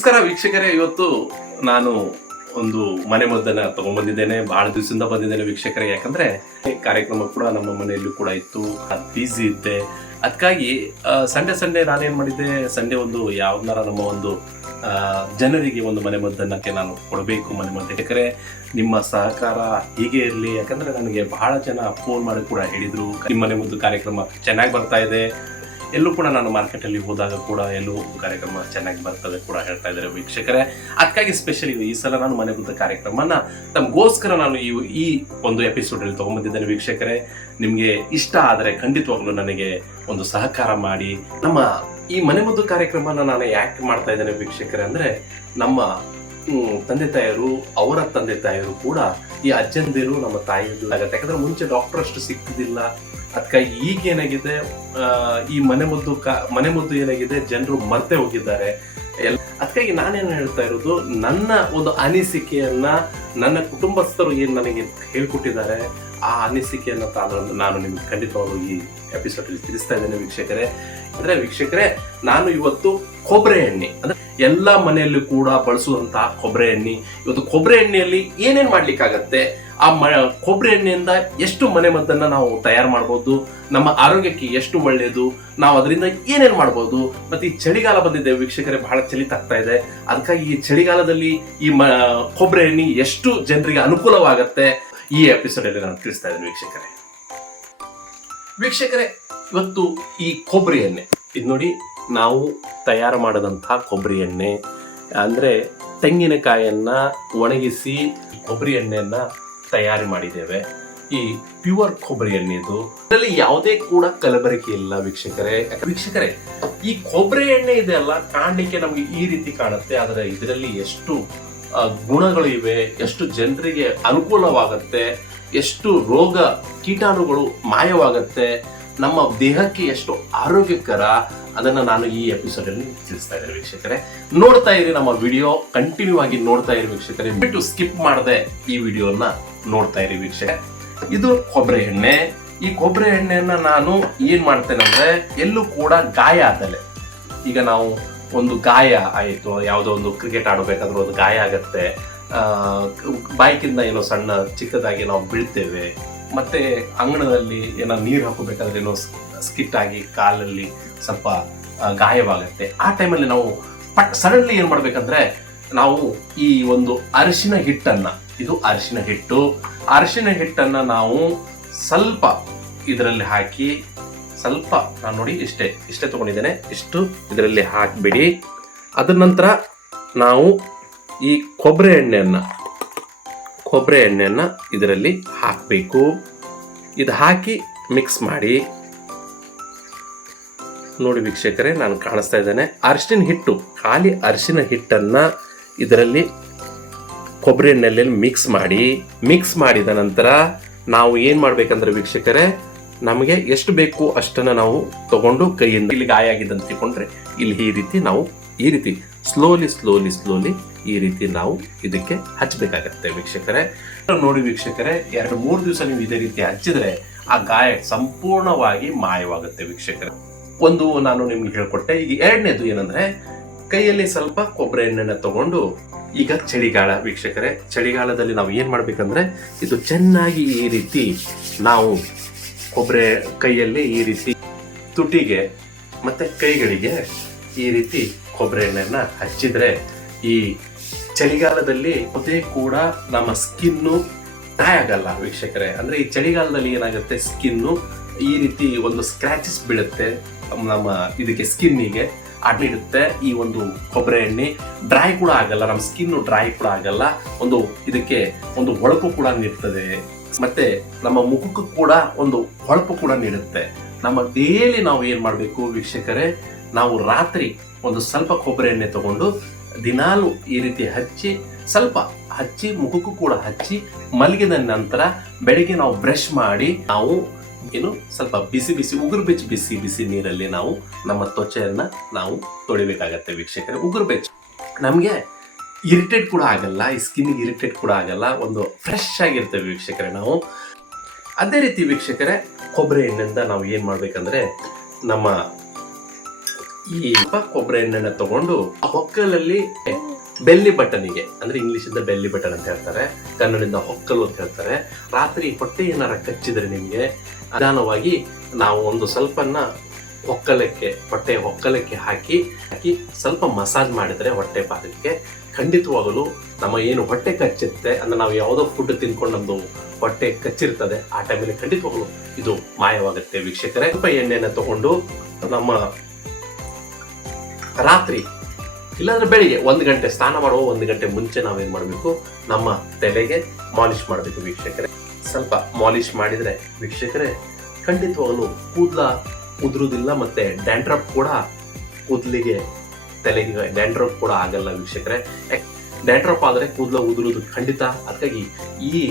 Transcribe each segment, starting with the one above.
ನಮಸ್ಕಾರ ವೀಕ್ಷಕರೇ, ಇವತ್ತು ನಾನು ಒಂದು ಮನೆ ಮದ್ದನ್ನ ತಗೊಂಡ್ಬಂದಿದ್ದೇನೆ. ಬಹಳ ದಿವಸದಿಂದ ಬಂದಿದ್ದೇನೆ ವೀಕ್ಷಕರೇ, ಯಾಕಂದ್ರೆ ಕಾರ್ಯಕ್ರಮ ಕೂಡ ನಮ್ಮ ಮನೆಯಲ್ಲೂ ಕೂಡ ಇತ್ತು, ಬ್ಯುಸಿ ಇದ್ದೆ. ಅದಕ್ಕಾಗಿ ಸಂಡೇ ನಾನೇನ್ ಮಾಡಿದ್ದೆ, ಸಂಡೇ ಒಂದು ಯಾವ್ದಾರ ನಮ್ಮ ಒಂದು ಜನರಿಗೆ ಒಂದು ಮನೆ ಮದ್ದನ್ನಕ್ಕೆ ನಾನು ಕೊಡಬೇಕು. ಮನೆ ಮದ್ದು ಯಾಕಂದ್ರೆ ನಿಮ್ಮ ಸಹಕಾರ ಹೀಗೆ ಇರಲಿ, ಯಾಕಂದ್ರೆ ನನಗೆ ಬಹಳ ಜನ ಫೋನ್ ಮಾಡಿ ಕೂಡ ಹೇಳಿದ್ರು ನಿಮ್ಮ ಮನೆ ಮದ್ದು ಕಾರ್ಯಕ್ರಮ ಚೆನ್ನಾಗಿ ಬರ್ತಾ ಇದೆ. ಎಲ್ಲೂ ಕೂಡ ನಾನು ಮಾರ್ಕೆಟಲ್ಲಿ ಹೋದಾಗ ಕೂಡ ಎಲ್ಲೂ ಕಾರ್ಯಕ್ರಮ ಚೆನ್ನಾಗಿ ಬರ್ತದೆ ಕೂಡ ಹೇಳ್ತಾ ಇದ್ದಾರೆ ವೀಕ್ಷಕರೇ. ಅದಕ್ಕಾಗಿ ಸ್ಪೆಷಲಿ ಈ ಸಲ ನಾನು ಮನೆ ಮದ್ದು ಕಾರ್ಯಕ್ರಮನ ತಮಗೋಸ್ಕರ ನಾನು ಈ ಒಂದು ಎಪಿಸೋಡಲ್ಲಿ ತಗೊಂಡ್ಬಂದಿದ್ದೇನೆ ವೀಕ್ಷಕರೇ. ನಿಮಗೆ ಇಷ್ಟ ಆದರೆ ಖಂಡಿತವಾಗ್ಲೂ ನನಗೆ ಒಂದು ಸಹಕಾರ ಮಾಡಿ. ನಮ್ಮ ಈ ಮನೆ ಮದ್ದು ಕಾರ್ಯಕ್ರಮನ ನಾನು ಯಾಕೆ ಮಾಡ್ತಾ ಇದ್ದೇನೆ ವೀಕ್ಷಕರೇ ಅಂದ್ರೆ, ನಮ್ಮ ತಂದೆ ತಾಯಿಯರು, ಅವರ ತಂದೆ ತಾಯಿಯರು ಕೂಡ ಈ ಅಜ್ಜಂದಿರು ನಮ್ಮ ತಾಯಿಯದು ಆಗತ್ತೆ. ಯಾಕಂದ್ರೆ ಮುಂಚೆ ಡಾಕ್ಟರ್ ಅಷ್ಟು ಸಿಕ್ಕಿದಿಲ್ಲ. ಅದಕ್ಕಾಗಿ ಈಗ ಏನಾಗಿದೆ, ಈ ಮನೆ ಮದ್ದು ಏನಾಗಿದೆ, ಜನರು ಮರ್ತೆ ಹೋಗಿದ್ದಾರೆ. ಅದಕ್ಕಾಗಿ ನಾನೇನು ಹೇಳ್ತಾ ಇರೋದು, ನನ್ನ ಒಂದು ಅನಿಸಿಕೆಯನ್ನ ನನ್ನ ಕುಟುಂಬಸ್ಥರು ಏನ್ ನನಗೆ ಹೇಳ್ಕೊಟ್ಟಿದ್ದಾರೆ, ಆ ಅನಿಸಿಕೆಯನ್ನ ನಾನು ನಿಮ್ಗೆ ಖಂಡಿತವಾಗ್ಲೂ ಈ ಎಪಿಸೋಡ್ ಅಲ್ಲಿ ತಿಳಿಸ್ತಾ ಇದ್ದೇನೆ ವೀಕ್ಷಕರೇ. ಅಂದ್ರೆ ವೀಕ್ಷಕರೇ, ನಾನು ಇವತ್ತು ಕೊಬ್ಬರಿ ಎಣ್ಣೆ ಅಂದ್ರೆ ಎಲ್ಲ ಮನೆಯಲ್ಲೂ ಕೂಡ ಬಳಸುವಂತಹ ಕೊಬ್ಬರಿ ಎಣ್ಣೆ, ಇವತ್ತು ಕೊಬ್ಬರಿ ಎಣ್ಣೆಯಲ್ಲಿ ಏನೇನ್ ಮಾಡ್ಲಿಕ್ಕಾಗತ್ತೆ, ಆ ಕೊಬ್ಬರಿ ಎಣ್ಣೆಯಿಂದ ಎಷ್ಟು ಮನೆ ಮದ್ದನ್ನ ನಾವು ತಯಾರು ಮಾಡ್ಬೋದು, ನಮ್ಮ ಆರೋಗ್ಯಕ್ಕೆ ಎಷ್ಟು ಒಳ್ಳೆಯದು, ನಾವು ಅದರಿಂದ ಏನೇನ್ ಮಾಡ್ಬೋದು. ಮತ್ತೆ ಈ ಚಳಿಗಾಲ ಬಂದಿದೆ ವೀಕ್ಷಕರೇ, ಬಹಳ ಚಳಿ ತಾಗ್ತಾ ಇದೆ. ಅದಕ್ಕಾಗಿ ಈ ಚಳಿಗಾಲದಲ್ಲಿ ಈ ಕೊಬ್ಬರಿ ಎಣ್ಣೆ ಎಷ್ಟು ಜನರಿಗೆ ಅನುಕೂಲವಾಗತ್ತೆ, ಈ ಎಪಿಸೋಡ್ ಅಲ್ಲಿ ನಾನು ತಿಳಿಸ್ತಾ ಇದ್ದೇನೆ ವೀಕ್ಷಕರೇ. ಇವತ್ತು ಈ ಕೊಬ್ಬರಿ ಎಣ್ಣೆ ಇದು ನೋಡಿ, ನಾವು ತಯಾರು ಮಾಡದಂತಹ ಕೊಬ್ಬರಿ ಎಣ್ಣೆ ಅಂದ್ರೆ ತೆಂಗಿನಕಾಯನ್ನ ಒಣಗಿಸಿ ಕೊಬ್ಬರಿ ಎಣ್ಣೆಯನ್ನ ತಯಾರಿ ಮಾಡಿದ್ದೇವೆ. ಈ ಪ್ಯೂರ್ ಕೊಬ್ಬರಿ ಎಣ್ಣೆ ಇದು, ಇದರಲ್ಲಿ ಯಾವುದೇ ಕೂಡ ಕಲಬೆರಕೆ ಇಲ್ಲ ವೀಕ್ಷಕರೇ. ಈ ಕೊಬ್ಬರಿ ಎಣ್ಣೆ ಇದೆಲ್ಲ ಕಾಣಲಿಕ್ಕೆ ನಮ್ಗೆ ಈ ರೀತಿ ಕಾಣುತ್ತೆ, ಆದರೆ ಇದರಲ್ಲಿ ಎಷ್ಟು ಗುಣಗಳು ಇವೆ, ಎಷ್ಟು ಜನರಿಗೆ ಅನುಕೂಲವಾಗತ್ತೆ, ಎಷ್ಟು ರೋಗ ಕೀಟಾಣುಗಳು ಮಾಯವಾಗತ್ತೆ, ನಮ್ಮ ದೇಹಕ್ಕೆ ಎಷ್ಟು ಆರೋಗ್ಯಕರ, ಅದನ್ನ ನಾನು ಈ ಎಪಿಸೋಡ್ ಅಲ್ಲಿ ತಿಳಿಸ್ತಾ ಇದ್ದೇನೆ ವೀಕ್ಷಕರೇ. ನೋಡ್ತಾ ಇರಿ ನಮ್ಮ ವಿಡಿಯೋ, ಕಂಟಿನ್ಯೂ ಆಗಿ ನೋಡ್ತಾ ಇರಿ ವೀಕ್ಷಕರೇ, ಬಿಟ್ಟು ಸ್ಕಿಪ್ ಮಾಡದೆ ಈ ವಿಡಿಯೋನ ನೋಡ್ತಾ ಇರಿ ವೀಕ್ಷಕರೇ. ಇದು ಕೊಬ್ಬರಿ ಎಣ್ಣೆ. ಈ ಕೊಬ್ಬರಿ ಎಣ್ಣೆಯನ್ನ ನಾನು ಏನ್ ಮಾಡ್ತೇನೆ ಅಂದ್ರೆ, ಎಲ್ಲೂ ಕೂಡ ಗಾಯ ಆದಲೆ, ಈಗ ನಾವು ಒಂದು ಗಾಯ ಆಯಿತು, ಯಾವುದೋ ಒಂದು ಕ್ರಿಕೆಟ್ ಆಡಬೇಕಾದ್ರೂ ಒಂದು ಗಾಯ ಆಗತ್ತೆ, ಬೈಕಿಂದ ಏನೋ ಸಣ್ಣ ಚಿಕ್ಕದಾಗಿ ನಾವು ಬೀಳ್ತೇವೆ, ಮತ್ತೆ ಅಂಗಣದಲ್ಲಿ ಏನೋ ನೀರು ಹಾಕೋಬೇಕಾದ್ರೆ ಏನೋ ಸ್ಕಿಟ್ ಆಗಿ ಕಾಲಲ್ಲಿ ಸ್ವಲ್ಪ ಗಾಯವಾಗತ್ತೆ. ಆ ಟೈಮಲ್ಲಿ ನಾವು ಸಡನ್ಲಿ ಏನ್ ಮಾಡ್ಬೇಕಂದ್ರೆ, ನಾವು ಈ ಒಂದು ಅರಿಶಿನ ಹಿಟ್ಟನ್ನ, ಇದು ಅರಿಶಿನ ಹಿಟ್ಟನ್ನ ನಾವು ಸ್ವಲ್ಪ ಇದರಲ್ಲಿ ಹಾಕಿ, ಸ್ವಲ್ಪ ನಾನು ನೋಡಿ ಇಷ್ಟೇ ತಗೊಂಡಿದ್ದೇನೆ, ಇಷ್ಟು ಇದರಲ್ಲಿ ಹಾಕಿಬಿಡಿ. ಅದ ನಂತರ ನಾವು ಈ ಕೊಬ್ಬರಿ ಎಣ್ಣೆಯನ್ನ ಇದರಲ್ಲಿ ಹಾಕಬೇಕು. ಇದು ಹಾಕಿ ಮಿಕ್ಸ್ ಮಾಡಿ. ನೋಡಿ ವೀಕ್ಷಕರೇ, ನಾನು ಕಾಣಿಸ್ತಾ ಇದ್ದೇನೆ, ಖಾಲಿ ಅರಿಶಿನ ಹಿಟ್ಟನ್ನ ಇದರಲ್ಲಿ ಕೊಬ್ಬರಿ ಎಣ್ಣೆಯಲ್ಲಿ ಮಿಕ್ಸ್ ಮಾಡಿದ ನಂತರ ನಾವು ಏನ್ ಮಾಡ್ಬೇಕಂದ್ರೆ ವೀಕ್ಷಕರೇ, ನಮಗೆ ಎಷ್ಟು ಬೇಕು ಅಷ್ಟನ್ನ ನಾವು ತಗೊಂಡು ಕೈಯಿಂದ, ಇಲ್ಲಿ ಗಾಯ ಆಗಿದೆ ಅಂತ ತಿಳ್ಕೊಂಡ್ರೆ ಇಲ್ಲಿ ಈ ರೀತಿ ಸ್ಲೋಲಿ ಈ ರೀತಿ ನಾವು ಇದಕ್ಕೆ ಹಚ್ಚಬೇಕಾಗತ್ತೆ ವೀಕ್ಷಕರೇ. ನೋಡಿ ವೀಕ್ಷಕರೇ, 2-3 ದಿವಸ ನೀವು ಇದೇ ರೀತಿ ಹಚ್ಚಿದ್ರೆ ಆ ಗಾಯ ಸಂಪೂರ್ಣವಾಗಿ ಮಾಯವಾಗುತ್ತೆ ವೀಕ್ಷಕರೇ. ಒಂದು ನಾನು ನಿಮ್ಗೆ ಹೇಳ್ಕೊಟ್ಟೆ. ಈಗ ಎರಡನೇದು ಏನಂದ್ರೆ, ಕೈಯಲ್ಲಿ ಸ್ವಲ್ಪ ಕೊಬ್ಬರಿ ಎಣ್ಣೆನ ತಗೊಂಡು, ಈಗ ಚಳಿಗಾಲ ವೀಕ್ಷಕರೇ, ಚಳಿಗಾಲದಲ್ಲಿ ನಾವು ಏನ್ ಮಾಡ್ಬೇಕಂದ್ರೆ, ಇದು ಚೆನ್ನಾಗಿ ಈ ರೀತಿ ನಾವು ಕೊಬ್ಬರಿ ಕೈಯಲ್ಲಿ ಈ ರೀತಿ ತುಟಿಗೆ ಮತ್ತೆ ಕೈಗಳಿಗೆ ಈ ರೀತಿ ಕೊಬ್ಬರಿ ಎಣ್ಣೆಯನ್ನ ಹಚ್ಚಿದ್ರೆ, ಈ ಚಳಿಗಾಲದಲ್ಲಿ ಯಾವುದೇ ಕೂಡ ನಮ್ಮ ಸ್ಕಿನ್ನು ಡ್ರೈ ಆಗಲ್ಲ ವೀಕ್ಷಕರೇ. ಅಂದ್ರೆ ಈ ಚಳಿಗಾಲದಲ್ಲಿ ಏನಾಗುತ್ತೆ, ಸ್ಕಿನ್ನು ಈ ರೀತಿ ಒಂದು ಸ್ಕ್ರಾಚಸ್ ಬೀಳುತ್ತೆ ನಮ್ಮ ಇದಕ್ಕೆ, ಸ್ಕಿನ್ನಿಗೆ ಅಡ್ಡಿಡುತ್ತೆ. ಈ ಒಂದು ಕೊಬ್ಬರಿ ಎಣ್ಣೆ ಡ್ರೈ ಕೂಡ ಆಗಲ್ಲ, ನಮ್ಮ ಸ್ಕಿನ್ನು ಡ್ರೈ ಕೂಡ ಆಗಲ್ಲ, ಇದಕ್ಕೆ ಒಂದು ಹೊಳಪು ಕೂಡ ನೀಡ್ತದೆ, ಮತ್ತೆ ನಮ್ಮ ಮುಖಕ್ಕೂ ಕೂಡ ಒಂದು ಹೊಳಪು ಕೂಡ ನೀಡುತ್ತೆ. ನಮ್ಮ ಡೈಲಿ ನಾವು ಏನ್ ಮಾಡ್ಬೇಕು ವೀಕ್ಷಕರೇ, ನಾವು ರಾತ್ರಿ ಒಂದು ಸ್ವಲ್ಪ ಕೊಬ್ಬರಿ ಎಣ್ಣೆ ತಗೊಂಡು ದಿನಾಲು ಈ ರೀತಿ ಸ್ವಲ್ಪ ಹಚ್ಚಿ ಮುಖಕ್ಕೂ ಕೂಡ ಹಚ್ಚಿ ಮಲಗಿದ ನಂತರ ಬೆಳಿಗ್ಗೆ ನಾವು ಬ್ರಷ್ ಮಾಡಿ, ನಾವು ಸ್ವಲ್ಪ ಉಗುರು ಬೆಚ್ಚ ಬಿಸಿ ನೀರಲ್ಲಿ ನಾವು ನಮ್ಮ ತ್ವಚೆಯನ್ನ ನಾವು ತೊಳಿಬೇಕಾಗತ್ತೆ ವೀಕ್ಷಕರೇ. ಉಗುರು ಬೆಚ್ಚ ನಮ್ಗೆ ಇರಿಟೇಟ್ ಕೂಡ ಆಗಲ್ಲ, ಈ ಸ್ಕಿನ್ಗೆ ಇರಿಟೇಟ್ ಕೂಡ ಆಗಲ್ಲ, ಒಂದು ಫ್ರೆಶ್ ಆಗಿರ್ತೇವೆ ವೀಕ್ಷಕರೇ ನಾವು. ಅದೇ ರೀತಿ ವೀಕ್ಷಕರೇ, ಕೊಬ್ಬರಿ ಎಣ್ಣೆಯಿಂದ ನಾವು ಏನ್ ಮಾಡ್ಬೇಕಂದ್ರೆ, ನಮ್ಮ ಈ ಕೊಬ್ಬರಿ ಎಣ್ಣೆನ ತಗೊಂಡು ಹೊಕ್ಕಲಲ್ಲಿ ಬೆಲ್ಲಿ ಬಟನಿಗೆ, ಅಂದ್ರೆ ಇಂಗ್ಲಿಷ್ ಇಂದ ಬೆಲ್ಲಿ ಬಟನ್ ಅಂತ ಹೇಳ್ತಾರೆ, ಕನ್ನಡದಿಂದ ಹೊಕ್ಕಲು ಅಂತ ಹೇಳ್ತಾರೆ. ರಾತ್ರಿ ಹೊಟ್ಟೆ ಏನಾರ ಕಚ್ಚಿದ್ರೆ ನಿಮ್ಗೆ ನಿಧಾನವಾಗಿ ನಾವು ಒಂದು ಸ್ವಲ್ಪನ್ನ ಹೊಟ್ಟೆ ಹೊಕ್ಕಲಕ್ಕೆ ಹಾಕಿ ಸ್ವಲ್ಪ ಮಸಾಜ್ ಮಾಡಿದ್ರೆ ಹೊಟ್ಟೆ ಭಾಗಕ್ಕೆ ಖಂಡಿತವಾಗಲು ನಮ್ಮ ಏನು ಹೊಟ್ಟೆ ಕಚ್ಚುತ್ತೆ ಅಂದ್ರೆ ನಾವು ಯಾವುದೋ ಫುಡ್ ತಿನ್ಕೊಂಡು ನಮ್ದು ಹೊಟ್ಟೆ ಕಚ್ಚಿರ್ತದೆ ಆ ಟೈಮಲ್ಲಿ ಖಂಡಿತವಾಗಲು ಇದು ಮಾಯವಾಗುತ್ತೆ ವೀಕ್ಷಕರೇ. ಸ್ವಲ್ಪ ಎಣ್ಣೆನ ತಗೊಂಡು ನಮ್ಮ ರಾತ್ರಿ ಇಲ್ಲಾಂದ್ರೆ ಬೆಳಿಗ್ಗೆ 1 ಗಂಟೆ ಸ್ನಾನ ಮಾಡುವ 1 ಗಂಟೆ ಮುಂಚೆ ನಾವೇನ್ ಮಾಡಬೇಕು, ನಮ್ಮ ತಲೆಗೆ ಮಾಲಿಶ್ ಮಾಡಬೇಕು ವೀಕ್ಷಕರೇ. ಸ್ವಲ್ಪ ಮಾಲಿಶ್ ಮಾಡಿದ್ರೆ ವೀಕ್ಷಕರೇ ಖಂಡಿತವಾಗಲು ಕೂದಲ ಉದುರುವುದಿಲ್ಲ, ಮತ್ತೆ ಡ್ಯಾಂಡ್ರಫ್ ಕೂಡ ಕೂದಲಿಗೆ ತಲೆಗೆ ಡ್ಯಾಂಡ್ರಫ್ ಕೂಡ ಆಗಲ್ಲ ವೀಕ್ಷಕರೇ. ಡ್ಯಾಂಡ್ರಫ್ ಆದ್ರೆ ಕೂದಲ ಉದುರುವುದು ಖಂಡಿತ. ಅದಕ್ಕಾಗಿ ಈ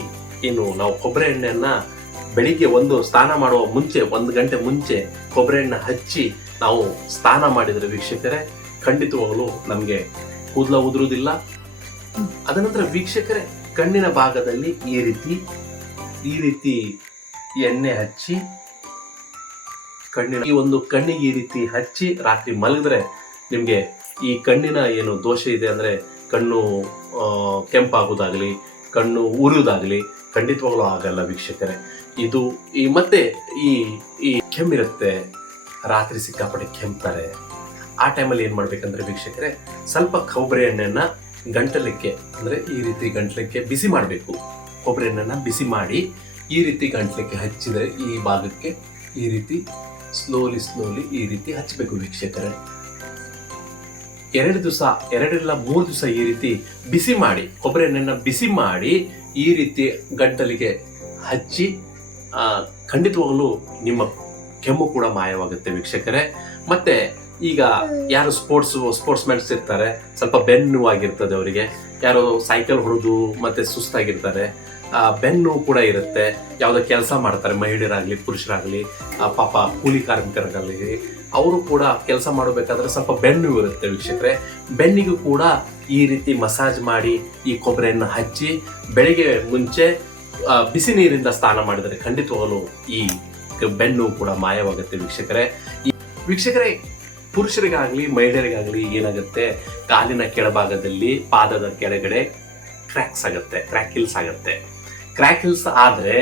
ಏನು ನಾವು ಕೊಬ್ಬರಿ ಎಣ್ಣೆಯನ್ನ ಬೆಳಿಗ್ಗೆ ಸ್ನಾನ ಮಾಡುವ ಮುಂಚೆ 1 ಗಂಟೆ ಮುಂಚೆ ಕೊಬ್ಬರಿ ಎಣ್ಣೆ ಹಚ್ಚಿ ನಾವು ಸ್ನಾನ ಮಾಡಿದ್ರೆ ವೀಕ್ಷಕರೇ ಖಂಡಿತವಾಗಲು ನಮ್ಗೆ ಕೂದಲ ಉದುರುವುದಿಲ್ಲ. ಅದನಂತರ ವೀಕ್ಷಕರೇ ಕಣ್ಣಿನ ಭಾಗದಲ್ಲಿ ಈ ರೀತಿ ಎಣ್ಣೆ ಹಚ್ಚಿ ಕಣ್ಣಿಗೆ ಈ ರೀತಿ ಹಚ್ಚಿ ರಾತ್ರಿ ಮಲಗಿದ್ರೆ ನಿಮ್ಗೆ ಈ ಕಣ್ಣಿನ ಏನು ದೋಷ ಇದೆ ಅಂದ್ರೆ ಕಣ್ಣು ಕೆಂಪಾಗೋದಾಗ್ಲಿ ಕಣ್ಣು ಉರಿಯೋದಾಗ್ಲಿ ಖಂಡಿತವಾಗ್ಲೂ ಆಗಲ್ಲ ವೀಕ್ಷಕರೇ. ಇದು ಮತ್ತೆ ಈ ಕೆಮ್ಮಿರುತ್ತೆ, ರಾತ್ರಿ ಸಿಕ್ಕಾಪಟ್ಟೆ ಕೆಮ್ತಾರೆ. ಆ ಟೈಮಲ್ಲಿ ಏನ್ ಮಾಡ್ಬೇಕಂದ್ರೆ ವೀಕ್ಷಕರೇ ಸ್ವಲ್ಪ ಕೊಬ್ಬರಿ ಎಣ್ಣೆನ ಗಂಟಲಿಕ್ಕೆ ಅಂದ್ರೆ ಈ ರೀತಿ ಗಂಟ್ಲಿಕ್ಕೆ ಬಿಸಿ ಮಾಡಬೇಕು. ಕೊಬ್ಬರಿ ಎಣ್ಣೆನ ಬಿಸಿ ಮಾಡಿ ಈ ರೀತಿ ಗಂಟ್ಲಿಕ್ಕೆ ಹಚ್ಚಿದ್ರೆ ಈ ಭಾಗಕ್ಕೆ ಈ ರೀತಿ ಸ್ಲೋಲಿ ಈ ರೀತಿ ಹಚ್ಚಬೇಕು ವೀಕ್ಷಕರೇ. 2 ದಿವಸ 2 ಇಲ್ಲ 3 ದಿವಸ ಈ ರೀತಿ ಬಿಸಿ ಮಾಡಿ ಕೊಬ್ಬರಿ ಎಣ್ಣೆನ ಬಿಸಿ ಮಾಡಿ ಈ ರೀತಿ ಗಂಟಲಿಗೆ ಹಚ್ಚಿ ಖಂಡಿತವಾಗಲೂ ನಿಮ್ಮ ಕೆಮ್ಮು ಕೂಡ ಮಾಯವಾಗುತ್ತೆ ವೀಕ್ಷಕರೇ. ಮತ್ತೆ ಈಗ ಯಾರು ಸ್ಪೋರ್ಟ್ಸ್ ಮ್ಯಾನ್ಸ್ ಇರ್ತಾರೆ, ಸ್ವಲ್ಪ ಬೆನ್ನು ಆಗಿರ್ತದೆ ಅವರಿಗೆ, ಯಾರು ಸೈಕಲ್ ಹೊಡೆದು ಮತ್ತೆ ಸುಸ್ತಾಗಿರ್ತಾರೆ, ಬೆನ್ನು ಕೂಡ ಇರುತ್ತೆ, ಯಾವುದೋ ಕೆಲಸ ಮಾಡ್ತಾರೆ ಮಹಿಳೆಯರಾಗ್ಲಿ ಪುರುಷರಾಗ್ಲಿ, ಪಾಪ ಕೂಲಿ ಕಾರ್ಮಿಕರಾಗಲಿ, ಅವರು ಕೂಡ ಕೆಲಸ ಮಾಡಬೇಕಾದ್ರೆ ಸ್ವಲ್ಪ ಬೆನ್ನು ಇರುತ್ತೆ ವೀಕ್ಷಕರೇ. ಬೆನ್ನಿಗೂ ಕೂಡ ಈ ರೀತಿ ಮಸಾಜ್ ಮಾಡಿ ಈ ಕೊಬ್ಬರಿಯನ್ನು ಹಚ್ಚಿ ಬೆಳಿಗ್ಗೆ ಮುಂಚೆ ಬಿಸಿ ನೀರಿಂದ ಸ್ನಾನ ಮಾಡಿದರೆ ಖಂಡಿತವಾಗಲು ಈ ಬೆನ್ನು ಕೂಡ ಮಾಯವಾಗುತ್ತೆ ವೀಕ್ಷಕರೇ. ವೀಕ್ಷಕರೇ ಪುರುಷರಿಗಾಗ್ಲಿ ಮಹಿಳೆಯರಿಗಾಗ್ಲಿ ಏನಾಗುತ್ತೆ, ಕಾಲಿನ ಕೆಳಭಾಗದಲ್ಲಿ ಪಾದದ ಕೆಳಗಡೆ ಕ್ರ್ಯಾಕ್ ಹಿಲ್ಸ್ ಆದ್ರೆ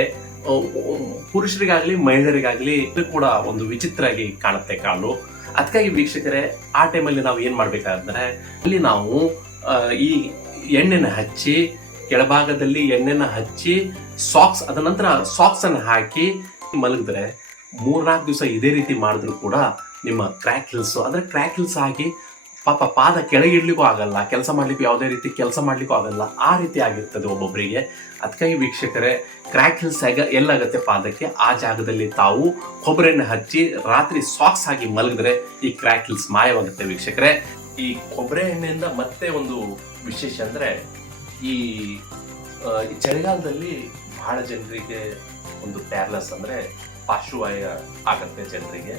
ಪುರುಷರಿಗಾಗ್ಲಿ ಮಹಿಳೆಯರಿಗಾಗ್ಲಿ ಇದು ಕೂಡ ಒಂದು ವಿಚಿತ್ರ ಆಗಿ ಕಾಣುತ್ತೆ ಕಾಲು. ಅದಕ್ಕಾಗಿ ವೀಕ್ಷಕರೇ ಆ ಟೈಮಲ್ಲಿ ನಾವು ಏನ್ ಮಾಡ್ಬೇಕಾದ್ರೆ ಅಲ್ಲಿ ನಾವು ಈ ಎಣ್ಣೆನ ಹಚ್ಚಿ ಕೆಳಭಾಗದಲ್ಲಿ ಎಣ್ಣೆನ ಹಚ್ಚಿ ಅದ ನಂತರ ಸಾಕ್ಸ್ ಅನ್ನು ಹಾಕಿ ಮಲಗಿದ್ರೆ 3-4 ದಿವಸ ಇದೇ ರೀತಿ ಮಾಡಿದ್ರು ಕೂಡ ನಿಮ್ಮ ಕ್ರ್ಯಾಕ್ ಹಿಲ್ಸ್ ಆಗಿ ಪಾಪ ಪಾದ ಕೆಳಗೆ ಇಡ್ಲಿಕ್ಕೂ ಆಗಲ್ಲ, ಕೆಲಸ ಮಾಡ್ಲಿಕ್ಕೂ ಯಾವುದೇ ರೀತಿ ಕೆಲಸ ಮಾಡ್ಲಿಕ್ಕೂ ಆಗಲ್ಲ, ಆ ರೀತಿ ಆಗಿರ್ತದೆ ಒಬ್ಬೊಬ್ಬರಿಗೆ. ಅದಕ್ಕಾಗಿ ವೀಕ್ಷಕರೇ ಕ್ರ್ಯಾಕ್ ಹಿಲ್ಸ್ ಎಲ್ಲಾಗತ್ತೆ ಪಾದಕ್ಕೆ ಆ ಜಾಗದಲ್ಲಿ ತಾವು ಕೊಬ್ಬರಿ ಎಣ್ಣೆ ಹಚ್ಚಿ ರಾತ್ರಿ ಸಾಕ್ಸ್ ಆಗಿ ಮಲಗಿದ್ರೆ ಈ ಕ್ರ್ಯಾಕ್ ಹಿಲ್ಸ್ ಮಾಯವಾಗುತ್ತೆ ವೀಕ್ಷಕರೇ. ಈ ಕೊಬ್ಬರಿ ಎಣ್ಣೆಯಿಂದ ಮತ್ತೆ ಒಂದು ವಿಶೇಷ ಅಂದ್ರೆ ಈ ಚಳಿಗಾಲದಲ್ಲಿ ಬಹಳ ಜನರಿಗೆ ಒಂದು ಪ್ಯಾರಲಸ್ ಅಂದ್ರೆ ಪಾರ್ಶ್ವವಾಯು ಆಗತ್ತೆ ಜನರಿಗೆ.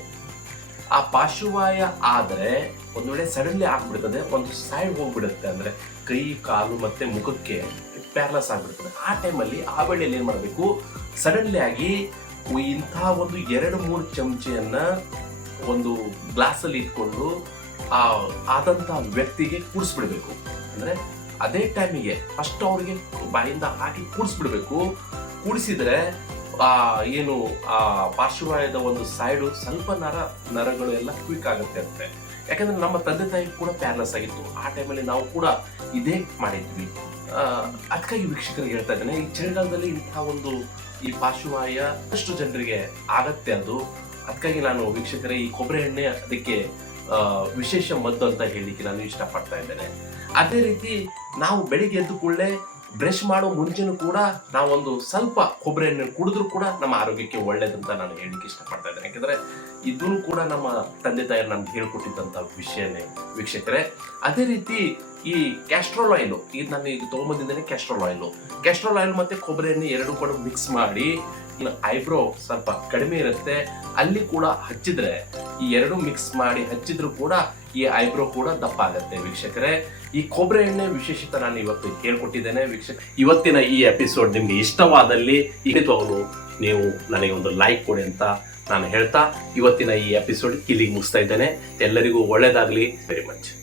ಆ ಪಾರ್ಶ್ವವಾಯು ಆದ್ರೆ ಒಂದ್ ವೇಳೆ ಸಡನ್ಲಿ ಆಗ್ಬಿಡ್ತದೆ, ಒಂದು ಸೈಡ್ ಹೋಗ್ಬಿಡುತ್ತೆ, ಅಂದ್ರೆ ಕೈ ಕಾಲು ಮತ್ತೆ ಮುಖಕ್ಕೆ ಪ್ಯಾರಲಸ್ ಆಗ್ಬಿಡ್ತದೆ. ಆ ಟೈಮಲ್ಲಿ ಆ ವೇಳೆಯಲ್ಲಿ ಏನ್ ಮಾಡ್ಬೇಕು, ಸಡನ್ಲಿ ಆಗಿ ಇಂತಹ ಒಂದು 2-3 ಚಮಚೆಯನ್ನ ಒಂದು ಗ್ಲಾಸ್ ಅಲ್ಲಿ ಇಟ್ಕೊಂಡು ಆದಂತ ವ್ಯಕ್ತಿಗೆ ಕೂಡಿಸ್ಬಿಡ್ಬೇಕು. ಅಂದ್ರೆ ಅದೇ ಟೈಮಿಗೆ ಫಸ್ಟ್ ಅವ್ರಿಗೆ ಬಾಯಿಂದ ಹಾಕಿ ಕೂಡಿಸ್ಬಿಡ್ಬೇಕು. ಕೂಡಿಸಿದ್ರೆ ಏನು ಪಾರ್ಶ್ವವಾಯದ ಒಂದು ಸೈಡು ಸ್ವಲ್ಪ ನರಗಳು ಎಲ್ಲ ಕ್ವಿಕ್ ಆಗುತ್ತೆ ಅಂತೆ. ಯಾಕಂದ್ರೆ ನಮ್ಮ ತಂದೆ ತಾಯಿ ಕೂಡ ಪ್ಯಾರಲಸ್ ಆಗಿತ್ತು, ಆ ಟೈಮಲ್ಲಿ ನಾವು ಕೂಡ ಇದೇ ಮಾಡಿದ್ವಿ. ಅದಕ್ಕಾಗಿ ವೀಕ್ಷಕರಿಗೆ ಹೇಳ್ತಾ ಇದ್ದೇನೆ, ಈ ಚಳಿಗಾಲದಲ್ಲಿ ಇಂತಹ ಒಂದು ಈ ಪಾರ್ಶ್ವವಾಯ ಅಷ್ಟು ಜನರಿಗೆ ಆಗತ್ತೆ ಅದು. ಅದಕ್ಕಾಗಿ ನಾನು ವೀಕ್ಷಕರೇ ಈ ಕೊಬ್ಬರಿ ಎಣ್ಣೆ ಅದಕ್ಕೆ ವಿಶೇಷ ಮದ್ದು ಅಂತ ಹೇಳಲಿಕ್ಕೆ ನಾನು ಇಷ್ಟಪಡ್ತಾ ಇದ್ದೇನೆ. ಅದೇ ರೀತಿ ನಾವು ಬೆಳಿಗ್ಗೆ ಎದ್ದು ಕೂಡಲೇ ಬ್ರಷ್ ಮಾಡೋ ಮುಂಚೆನೂ ಕೂಡ ನಾವೊಂದು ಸ್ವಲ್ಪ ಕೊಬ್ಬರಿ ಎಣ್ಣೆ ಕುಡಿದ್ರು ಕೂಡ ನಮ್ಮ ಆರೋಗ್ಯಕ್ಕೆ ಒಳ್ಳೇದಂತ ನಾನು ಹೇಳಲಿಕ್ಕೆ ಇಷ್ಟಪಡ್ತಾ ಇದ್ದೇನೆ. ಯಾಕಂದ್ರೆ ಇದೂ ಕೂಡ ನಮ್ಮ ತಂದೆ ತಾಯಿಯರು ನಮ್ಗೆ ಹೇಳ್ಕೊಟ್ಟಿದ್ದಂತ ವಿಷಯನೇ ವೀಕ್ಷಕರೇ. ಅದೇ ರೀತಿ ಈ ಕ್ಯಾಸ್ಟ್ರೋಲ್ ಆಯಿಲ್, ಇದು ನಾನು ಈಗ ತಗೊಂಬಂದಿದ್ದೇನೆ. ಕ್ಯಾಸ್ಟ್ರೋಲ್ ಆಯಿಲ್ ಮತ್ತೆ ಕೊಬ್ಬರಿ ಎಣ್ಣೆ 2 ಕೂಡ ಮಿಕ್ಸ್ ಮಾಡಿ ಐಬ್ರೋ ಸ್ವಲ್ಪ ಕಡಿಮೆ ಇರುತ್ತೆ ಅಲ್ಲಿ ಕೂಡ ಹಚ್ಚಿದ್ರೆ, ಈ 2 ಮಿಕ್ಸ್ ಮಾಡಿ ಹಚ್ಚಿದ್ರು ಕೂಡ ಈ ಐಬ್ರೋ ಕೂಡ ದಪ್ಪ ಆಗತ್ತೆ ವೀಕ್ಷಕರೇ. ಈ ಕೊಬ್ಬರಿ ಎಣ್ಣೆ ವಿಶೇಷತೆ ನಾನು ಇವತ್ತು ಹೇಳ್ಕೊಟ್ಟಿದ್ದೇನೆ ವೀಕ್ಷಕ. ಇವತ್ತಿನ ಈ ಎಪಿಸೋಡ್ ನಿಮ್ಗೆ ಇಷ್ಟವಾದಲ್ಲಿ ಖಂಡಿತವಾಗಲು ನೀವು ನನಗೆ ಒಂದು ಲೈಕ್ ಕೊಡಿ ಅಂತ ನಾನು ಹೇಳ್ತಾ ಇವತ್ತಿನ ಈ ಎಪಿಸೋಡ್ ಇಲ್ಲಿಗೆ ಮುಗಿಸ್ತಾ ಇದ್ದೇನೆ. ಎಲ್ಲರಿಗೂ ಒಳ್ಳೇದಾಗಲಿ. Very much.